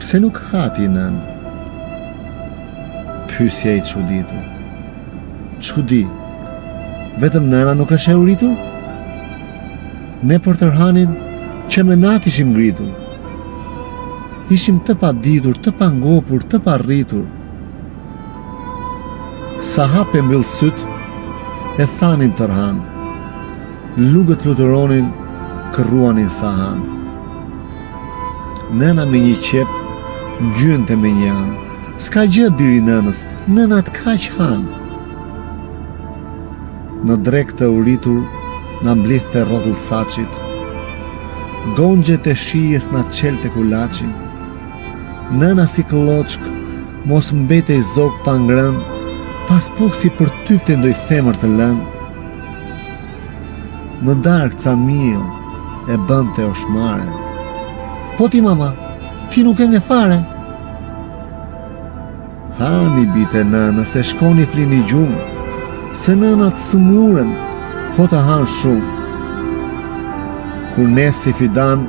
Pse nuk hati nën? Pyesja i çuditur. Çudi, vetëm nëna nuk është e uritur? Ne për tërhanin që me natë ishim ngritur. Ishim të paditur, të pangopur, të parritur. Sa hap e mbyll syt, e thanin tërhan. Lugët fluturonin, kërruanin sahan. Nëna me një qep, ngjynte me një anë. S'ka gjë biri nënës, nënat kaq han. Në drek të uritur, na mblidhte rrotull saçit. Gongjet e shijes na çelte kulaçi. Nëna si kloçk, mos mbetej zog pa ngrën, pas puthti për typte ndoj themër të lën. Në darkë ca miell e bënte oshmare. Po ti mama, ti nuk e nge fare. Hani bite nëna, se shkoni flini gjumë, se nënat sëmuren, po të hanë shumë. Kur ne si fidan,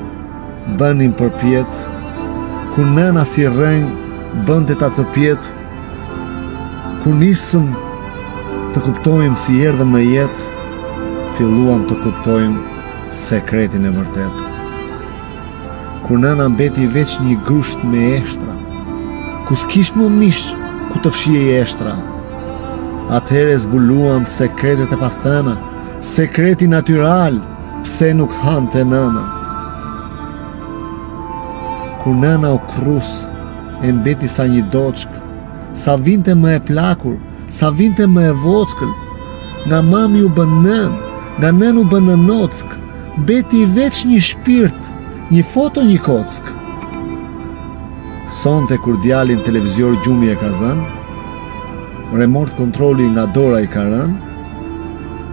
bënim për pjetë, kur nëna si rrenjë, bënte ta të pjetë, kur nisëm të kuptojmë si erdhëm në jetë, filluam të kuptojmë sekretin e vërtet. Kur nëna mbeti veç një gusht me eshtra, ku s'kish më mish ku të fshijej eshtra, atëhere zbuluam sekretet e pathëna, sekreti natyral, pse nuk hante nëna. Kur nëna u krus, e mbeti sa një doçk, sa vinte më e plakur, sa vinte më e vockël, nga mami u bën nën, nga nën u bën nock, mbeti veç një shpirt, një foto, një kock. Sonte kur djalin televizor gjumi e ka zën, remort kontroli nga dora i ka rën,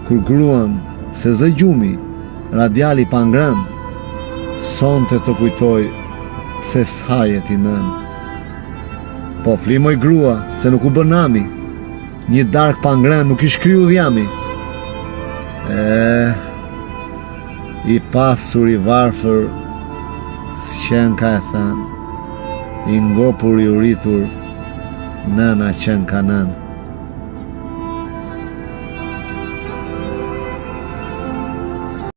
kur gruan se zë gjumi, radiali pa ngrën, sonte të kujtoj pse s'hajet i nën. Po flimoj grua se nuk u bën nami, një dark pa ngrën nuk i shkryu dhjami. I pasur i varfër, s'qen ka e thënë, i ngopur i uritur, nëna qen ka nën.